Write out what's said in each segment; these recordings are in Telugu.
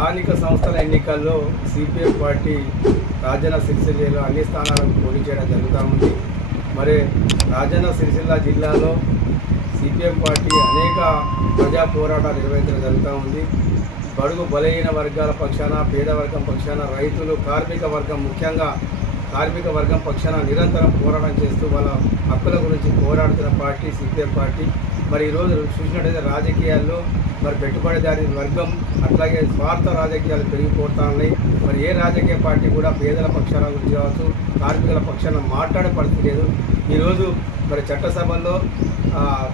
స్థానిక సంస్థల ఎన్నికల్లో సిపిఎం పార్టీ రాజన్న సిరిసిల్లలో అన్ని స్థానాలకు పోటీ చేయడం జరుగుతూ ఉంది. మరి రాజన్న సిరిసిల్ల జిల్లాలో సిపిఎం పార్టీ అనేక ప్రజా పోరాటాలు నిర్వహించడం జరుగుతూ ఉంది. బడుగు బలహీన వర్గాల పక్షాన, పేద వర్గం పక్షాన, రైతులు, కార్మిక వర్గం, ముఖ్యంగా కార్మిక వర్గం పక్షాన నిరంతరం పోరాటం చేస్తూ వాళ్ళ హక్కుల గురించి పోరాడుతున్న పార్టీ సిపిఎం పార్టీ. మరి ఈరోజు చూసినట్టయితే రాజకీయాల్లో మరి పెట్టుబడిదారీ వర్గం అట్లాగే స్వార్థ రాజకీయాలు పెరిగిపోతా ఉన్నాయి. మరి ఏ రాజకీయ పార్టీ కూడా పేదల పక్షాన గురించి కావచ్చు, కార్మికుల పక్షాన మాట్లాడే పరిస్థితి లేదు. ఈరోజు మరి చట్టసభల్లో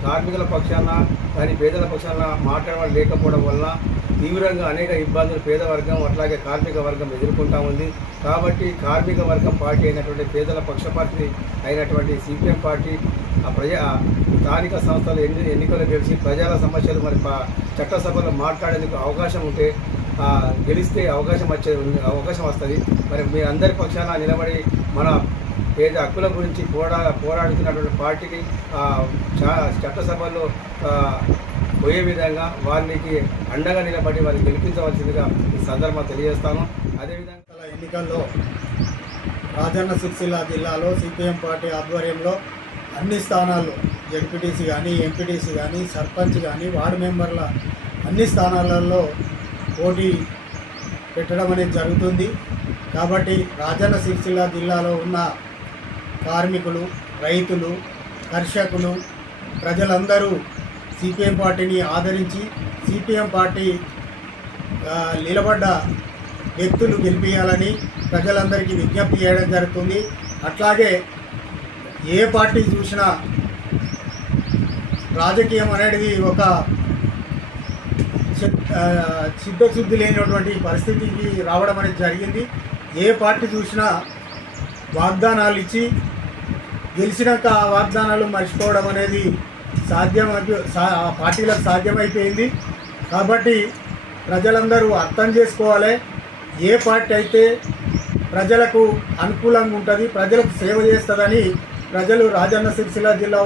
కార్మికుల పక్షాన కానీ పేదల పక్షాన మాట్లాడడం లేకపోవడం వలన తీవ్రంగా అనేక ఇబ్బందులు పేద వర్గం అట్లాగే కార్మిక వర్గం ఎదుర్కొంటా ఉంది. కాబట్టి కార్మిక వర్గం పార్టీ అయినటువంటి పేదల పక్ష పార్టీ అయినటువంటి సిపిఎం పార్టీ స్థానిక సంస్థలు ఎన్నికలు గెలిచి ప్రజల సమస్యలు మరి చట్టసభలో మాట్లాడేందుకు అవకాశం ఉంటే గెలిస్తే అవకాశం వస్తుంది. మరి మీ అందరి పక్షాన నిలబడి మన పేద హక్కుల గురించి పోరాడుతున్నటువంటి పార్టీకి చట్టసభలో పోయే విధంగా వారికి అండగా నిలబడి వారిని గెలిపించవలసిందిగా ఈ సందర్భంగా తెలియజేస్తాను. అదేవిధంగా ఎన్నికల్లో రాజన్న సిరిసిల్ల జిల్లాలో సిపిఎం పార్టీ ఆధ్వర్యంలో అన్ని స్థానాల్లో జడ్పీటీసీ కానీ, ఎంపీటీసీ కానీ, సర్పంచ్ కానీ, వార్డు మెంబర్ల అన్ని స్థానాలలో పోటీ పెట్టడం అనేది జరుగుతుంది. కాబట్టి రాజన్న సిరిసిల్ల జిల్లాలో ఉన్న కార్మికులు, రైతులు, కర్షకులు, ప్రజలందరూ సిపిఎం పార్టీని ఆదరించి సిపిఎం పార్టీ నిలబడ్డ వ్యక్తులు గెలిపించాలని ప్రజలందరికీ విజ్ఞప్తి చేయడం జరుగుతుంది. అట్లాగే ఏ పార్టీ చూసినా రాజకీయం అనేది ఒక సిద్ధశుద్ధి లేనటువంటి పరిస్థితికి రావడం అనేది జరిగింది. ఏ పార్టీ చూసినా వాగ్దానాలు ఇచ్చి గెలిచినాక ఆ వాగ్దానాలు మర్చిపోవడం అనేది పార్టీలకు సాధ్యమైపోయింది. కాబట్టి ప్రజలందరూ అర్థం చేసుకోవాలి. ఏ పార్టీ అయితే ప్రజలకు అనుకూలంగా ఉంటుంది, ప్రజలకు సేవ చేస్తుందని ప్రజలు రాజన్న సిరిసిల్ల జిల్లా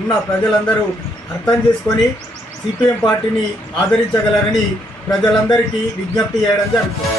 ఉన్న ప్రజలందరూ అర్థం చేసుకొని సిపిఎం పార్టీని ఆదరించగలరని ప్రజలందరికీ విజ్ఞప్తి చేయడం జరుగుతుంది.